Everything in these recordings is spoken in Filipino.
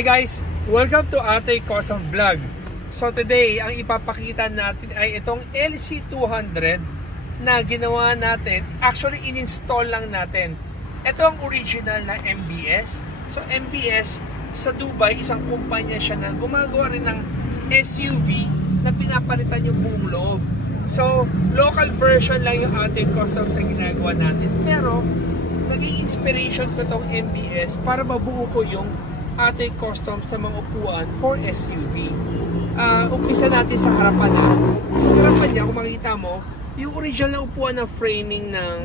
Hi guys! Welcome to Atoy Custom Vlog. So today, ang ipapakita natin ay itong LC200 na ginawa natin. Actually, in-install lang natin. Ito ang original na MBS. So MBS, sa Dubai, isang kumpanya siya na gumagawa rin ng SUV na pinapalitan yung buong loob. So, local version lang yung Atoy Custom sa ginagawa natin. Pero, naging inspiration ko itong MBS para mabuo ko yung Atoy Custom sa mga upuan for SUV. Umpisa natin sa harapan na. Yung harapan niya, kung makikita mo, yung original na upuan ng framing ng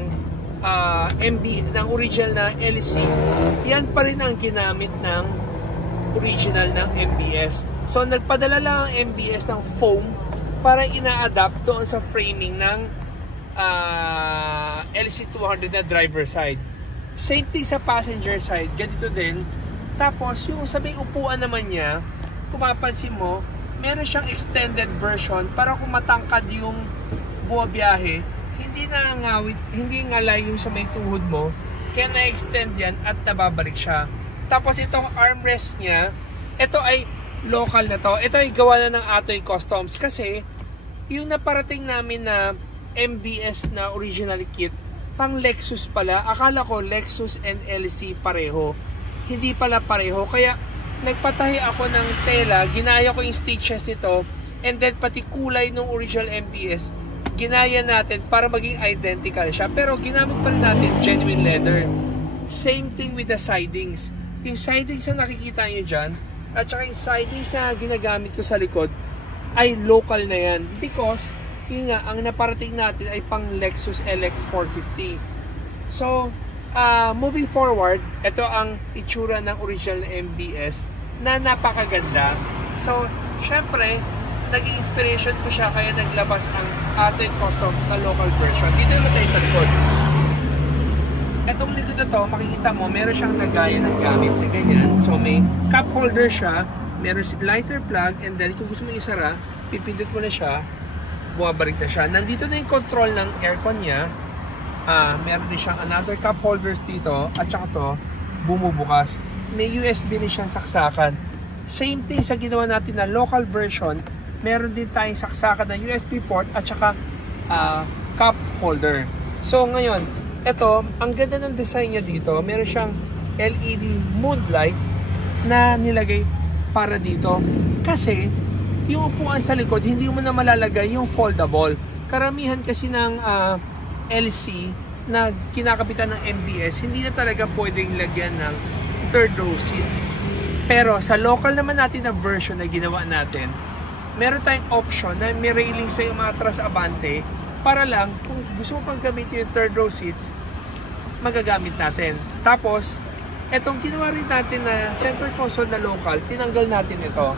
ng original na LC, yan pa rin ang ginamit ng original ng MBS. So, nagpadala lang ang MBS ng foam para ina-adapt doon sa framing ng LC200 na driver side. Same thing sa passenger side, ganito din. Tapos, yung sa may upuan naman niya, kung mapansin mo, meron siyang extended version para kung matangkad yung buwabiyahe, hindi nangangawit, hindi ngalay yung sa may tuhod mo, kaya na-extend yan at nababalik siya. Tapos, itong armrest niya, ito ay local na to. Ito ay gawa na ng Atoy Customs kasi yung naparating namin na MBS na original kit, pang Lexus pala. Akala ko Lexus and LC pareho. Hindi pala pareho. Kaya nagpatahi ako ng tela, ginaya ko yung stitches nito, and then pati kulay ng original MBS, ginaya natin para maging identical siya. Pero ginamit pa rin natin genuine leather. Same thing with the sidings. Yung sidings na nakikita nyo dyan, at saka yung sidings na ginagamit ko sa likod, ay local na yan. Because, yun nga, ang naparating natin ay pang Lexus LX 450. So, moving forward, ito ang itsura ng original MBS na napakaganda. So, syempre, naging inspiration ko siya kaya naglabas ang Atoy Custom sa local version. Dito naman tayo sa likod. Itong likod na to, makikita mo, meron siyang nagaya ng gamit na ganyan. So, may cup holder siya, meron lighter plug, and then kung gusto mo isara, pipindot mo na siya, buwabalik na siya. Nandito na yung control ng aircon niya. Meron din siyang another cup holders dito, at saka to, bumubukas. May USB din siyang saksakan. Same thing sa ginawa natin na local version, meron din tayong saksakan na USB port at saka cup holder. So ngayon, ito, ang ganda ng design niya dito, meron siyang LED mood light na nilagay para dito. Kasi, yung upuan sa likod, hindi mo na malalagay yung foldable. Karamihan kasi ng LC na kinakapitan ng MBS, hindi na talaga pwedeng lagyan ng third row seats. Pero sa local naman natin na version na ginawa natin, meron tayong option na may railing sa yung mga atras abante para lang kung gusto mo pang gamitin yung third row seats, magagamit natin. Tapos, etong ginawa rin natin na center console na local, tinanggal natin ito.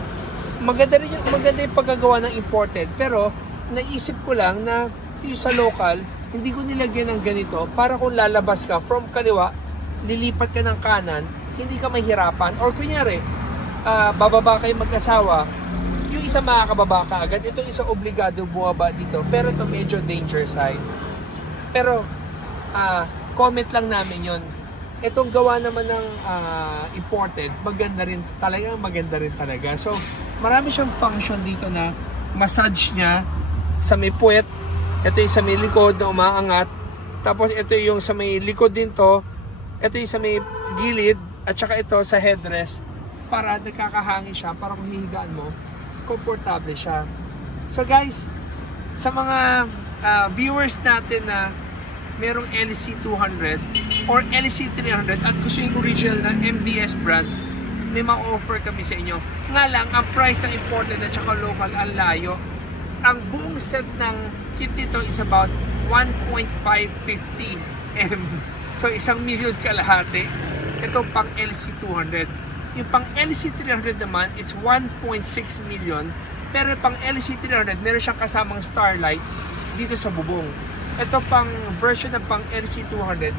Maganda yung pagkagawa ng imported, pero naisip ko lang na yung sa local, hindi ko nilagyan ng ganito para kung lalabas ka from kaliwa, lilipat ka ng kanan, hindi ka mahirapan. Or kunyari, bababa kayo mag-asawa, yung isa makakababa ka agad, ito isa obligado buwaba dito, pero ito medyo danger side. Pero, comment lang namin yon. Itong gawa naman ng imported, maganda rin talaga. So, marami siyang function dito na massage niya sa may puwet. Ito yung sa may likod na umaangat. Tapos ito yung sa may likod din to. Ito yung sa may gilid. At saka ito sa headrest. Para nagkakahangin siya. Para kung hihigaan mo, komportable siya. So guys, sa mga viewers natin na merong LC200 or LC300 at gusto yung original na MBS brand, may ma-offer kami sa inyo. Nga lang, ang price ng imported at saka local ang layo. Ang buong set ng kit nito is about 1.550 M. So, 1,000,000 kalahati. Ito pang LC200. Yung pang LC300 naman, it's 1.6 million. Pero pang LC300, meron siyang kasamang starlight dito sa bubong. Ito pang version ng pang LC200,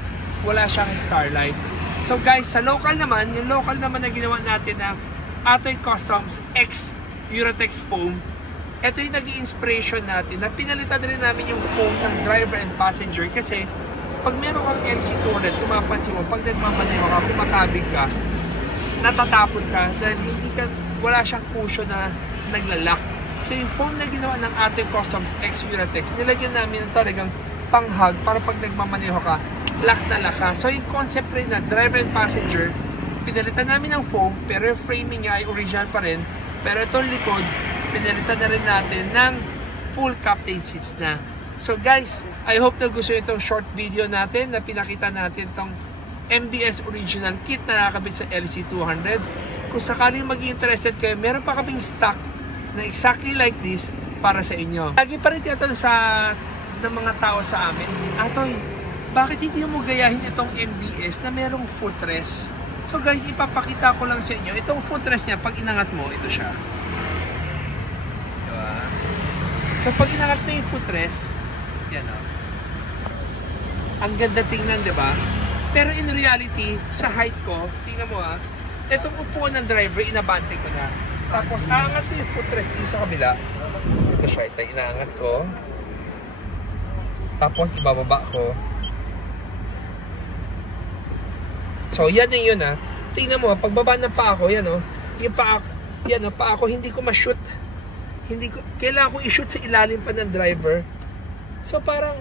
wala siyang starlight. So guys, sa local naman, yung local naman na ginawa natin na Atoy Customs X Eurotex foam, ito yung naging inspiration natin na pinalitan rin namin yung foam ng driver and passenger kasi pag meron kang LC200, kung mapansin mo, pag nagmamaneho ka, kumakabig ka, natatapon ka dahil wala siyang cushion na naglalak. So yung foam na ginawa ng ating Customs X Uratex, nilagyan namin ng talagang panghag para pag nagmamaneho ka, lock na lock ka. So yung concept rin na driver and passenger, pinalitan namin ng foam, pero yung framing niya ay original pa rin. Pero itong likod, pinalitan na rin natin ng full captain seats na. So guys, I hope na gusto nyo itong short video natin na pinakita natin itong MBS original kit na nakakabit sa LC200. Kung sakaling mag-interested kayo, meron pa kaming stock na exactly like this para sa inyo. Lagi pa rin ito ng mga tao sa amin, Atoy, bakit hindi mo gayahin itong MBS na merong footrest? So guys, ipapakita ko lang sa inyo. Itong footrest niya, pag inangat mo, ito siya. Diba? So pag inangat mo yung footrest, yan o. Ang ganda tingnan, diba? Pero in reality, sa height ko, tingnan mo itong upuan ng driver, inabante ko na. Tapos, aangat ko yung footrest dito sa kabila. Ito siya, ito, inaangat ko. Tapos, ibababa ko. So, yan na yun Tingnan mo, pagbaba ng paa ko, yan yung paa ko, hindi ko ma-shoot. Kailangan ko i-shoot sa ilalim pa ng driver. So, parang,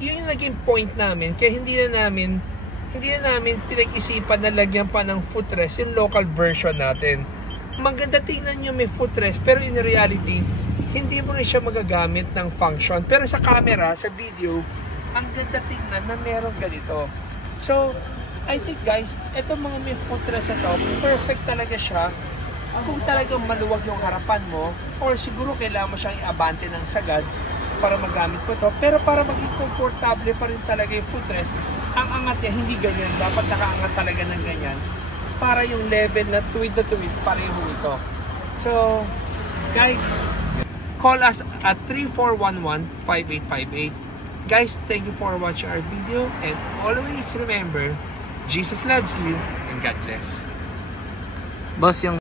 yun yung naging point namin. Kaya hindi na namin pinag-isipan na lagyan pa ng footrest, yung local version natin. Maganda tingnan nyo may footrest, pero in reality, hindi mo rin siya magagamit ng function. Pero sa camera, sa video, ang ganda tingnan na meron ganito. So, I think guys, itong mga may footrest na to, perfect talaga siya kung talagang maluwag yung harapan mo, or siguro kailangan mo siyang i-abante ng sagad para magamit mo to. Pero para maging komportable pa rin talaga yung footrest, ang angat niya hindi ganyan. Dapat nakaangat talaga ng ganyan para yung level na tuwid pareho ito. So, guys, call us at 3411-5858. Guys, thank you for watching our video, and always remember, Jesus loves you, and God bless. Boss, yung